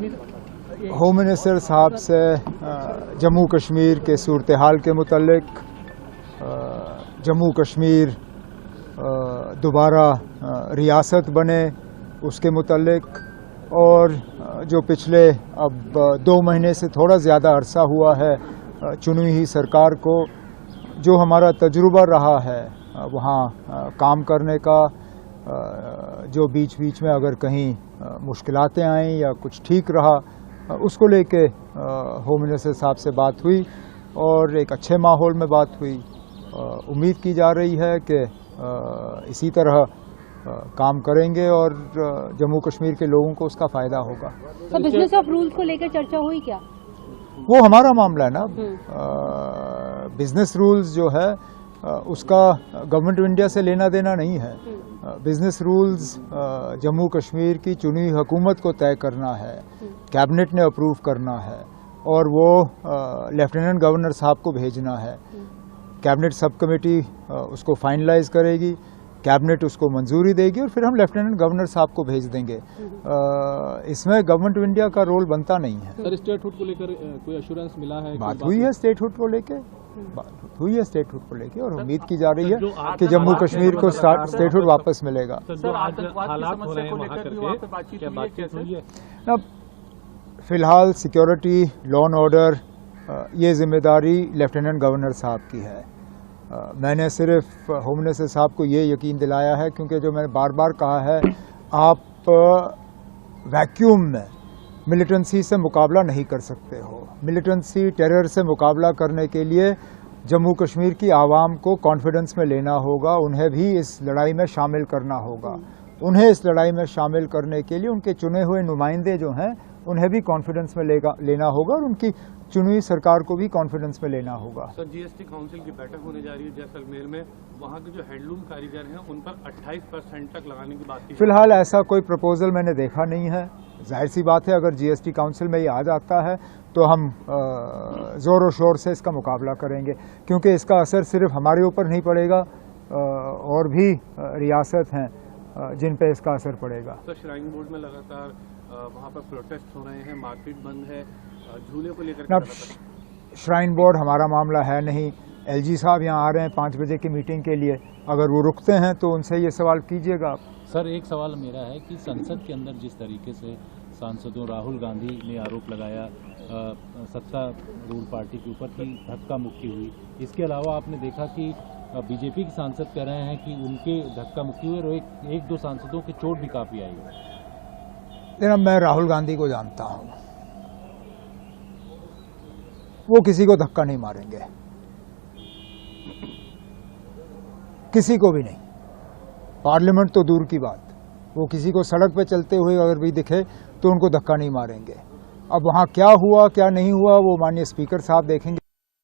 Home minister साहब से जम्मू कश्मीर के सूरत हाल के मुतल्लिक, जम्मू कश्मीर दोबारा रियासत बने उसके मुतल्लिक, और जो पिछले अब 2 महीने से थोड़ा ज़्यादा अरसा हुआ है चुनी हुई सरकार को जो हमारा तजुर्बा रहा है वहाँ काम करने का, जो बीच बीच में अगर कहीं मुश्किलातें आएँ या कुछ ठीक रहा, उसको लेके होम मिनिस्टर साहब से बात हुई और एक अच्छे माहौल में बात हुई। उम्मीद की जा रही है कि इसी तरह काम करेंगे और जम्मू कश्मीर के लोगों को उसका फ़ायदा होगा। तो बिजनेस ऑफ रूल्स को लेकर चर्चा हुई क्या? वो हमारा मामला है ना। बिजनेस रूल्स जो है उसका गवर्नमेंट ऑफ इंडिया से लेना देना नहीं है। बिजनेस रूल्स जम्मू कश्मीर की चुनी हुई हुकूमत को तय करना है, कैबिनेट ने अप्रूव करना है और वो लेफ्टिनेंट गवर्नर साहब को भेजना है। कैबिनेट सब कमेटी उसको फाइनलाइज करेगी, कैबिनेट उसको मंजूरी देगी और फिर हम लेफ्टिनेंट गवर्नर साहब को भेज देंगे। इसमें गवर्नमेंट ऑफ इंडिया का रोल बनता नहीं है। सर, स्टेटहुड को लेकर कोई एश्योरेंस मिला है? बात हुई है स्टेटहुड को लेके, हुई है स्टेटहुड को लेके और उम्मीद की जा रही है कि जम्मू कश्मीर को स्टेटहुड वापस मिलेगा। अब फिलहाल सिक्योरिटी, लॉ एंड ऑर्डर, ये जिम्मेदारी लेफ्टिनेंट गवर्नर साहब की है। मैंने सिर्फ होम मिनिस्टर साहब को ये यकीन दिलाया है, क्योंकि जो मैंने बार बार कहा है, आप वैक्यूम में मिलिटेंसी से मुकाबला नहीं कर सकते हो। मिलिटेंसी, टेरर से मुकाबला करने के लिए जम्मू कश्मीर की आवाम को कॉन्फिडेंस में लेना होगा, उन्हें भी इस लड़ाई में शामिल करना होगा। उन्हें इस लड़ाई में शामिल करने के लिए उनके चुने हुए नुमाइंदे जो हैं उन्हें भी कॉन्फिडेंस में लेना होगा और उनकी चुनी हुई सरकार को भी कॉन्फिडेंस में लेना होगा। सर, जीएसटी काउंसिल की बैठक होने जा रही है जैसलमेर में, वहाँ के जो हैंडलूम कारीगर हैं उन पर 28% तक लगाने की बात की। फिलहाल ऐसा कोई प्रपोजल मैंने देखा नहीं है। जाहिर सी बात है, अगर जीएसटी काउंसिल में ये आ जाता है तो हम ज़ोर शोर से इसका मुकाबला करेंगे, क्योंकि इसका असर सिर्फ हमारे ऊपर नहीं पड़ेगा, और भी रियासत हैं जिन पे इसका असर पड़ेगा। सर, श्राइन बोर्ड में लगातार वहाँ पर प्रोटेस्ट हो रहे हैं, मार्केट बंद है, झूले को लेकर। श्राइन बोर्ड हमारा मामला है नहीं। एलजी साहब यहाँ आ रहे हैं 5 बजे की मीटिंग के लिए, अगर वो रुकते हैं तो उनसे ये सवाल कीजिएगा आप। सर, एक सवाल मेरा है कि संसद के अंदर जिस तरीके से सांसदों राहुल गांधी ने आरोप लगाया सत्तारूढ़ पार्टी के ऊपर कि धक्का मुक्की हुई, इसके अलावा आपने देखा कि बीजेपी के सांसद कह रहे हैं कि उनके धक्का मुक्की हुई और एक दो सांसदों की चोट भी काफ़ी आई है। लेकिन मैं राहुल गांधी को जानता हूँ, वो किसी को धक्का नहीं मारेंगे, किसी को भी नहीं। पार्लियामेंट तो दूर की बात, वो किसी को सड़क पे चलते हुए अगर भी दिखे तो उनको धक्का नहीं मारेंगे। अब वहाँ क्या हुआ क्या नहीं हुआ वो माननीय स्पीकर साहब देखेंगे।